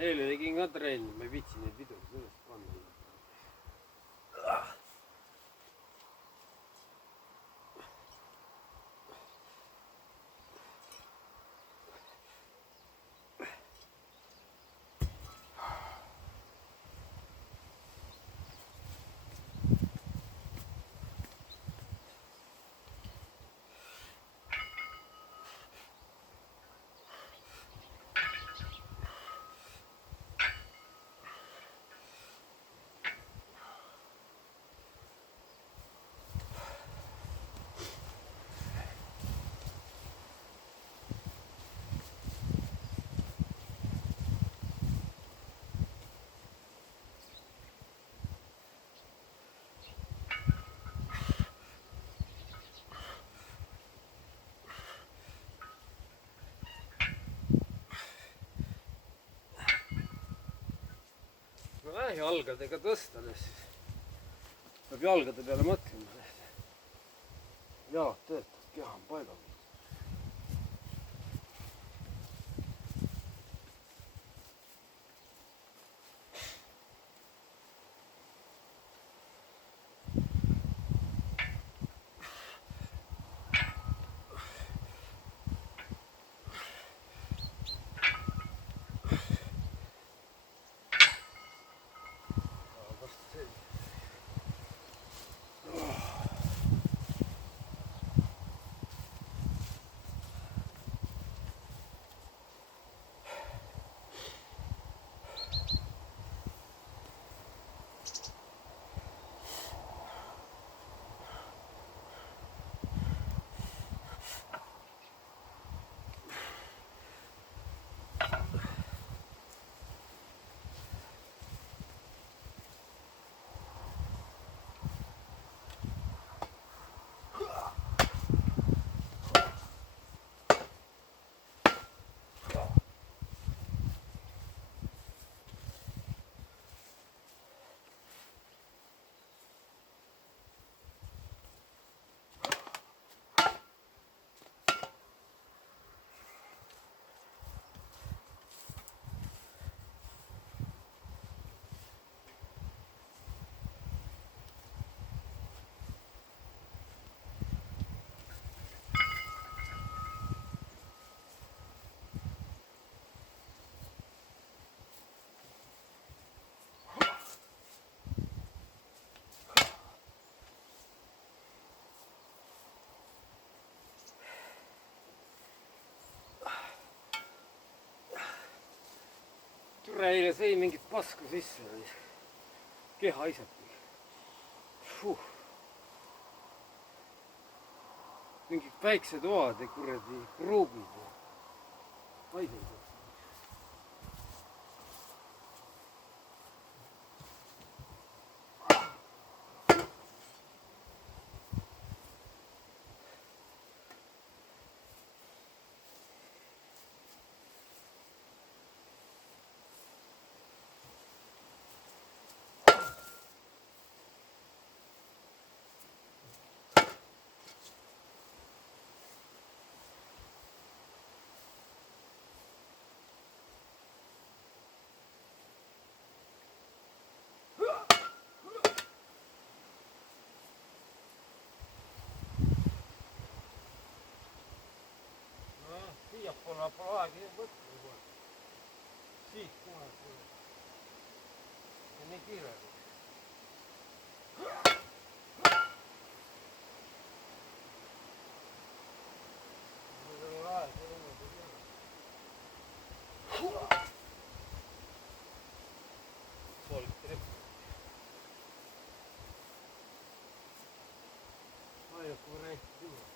eile tegin ka trenni, ma ei viitsi neid videosid üles panna. Jalgadega tõstades peab jalgade peale mõtlema. Jalad töötavad, keha on paigal. Eile sõi mingit pasku sisse. Keha isati. Mingid päiksetoad ja kuradi kruugid. Paidid. Siiapoole pole aega võtta juba. Siit kohas tuleb. Ja nii kiire. Solk treppi. Aiku reihti juurde.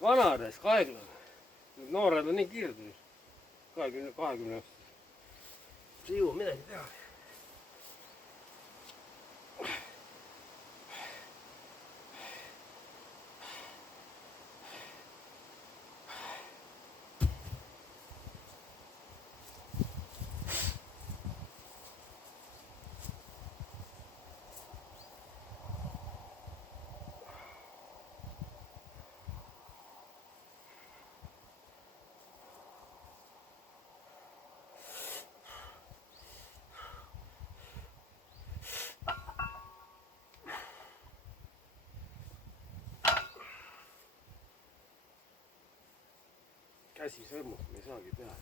Vanades, 20. Noored on nii kiirdus. 20 aastas. See jõu midagi teha. käsi sõrmus, me ei saagi teha.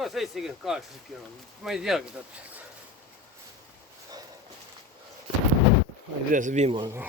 Ka 78 kilomeetrit, ma ei teagi täpselt. Ma ei tea see viimane.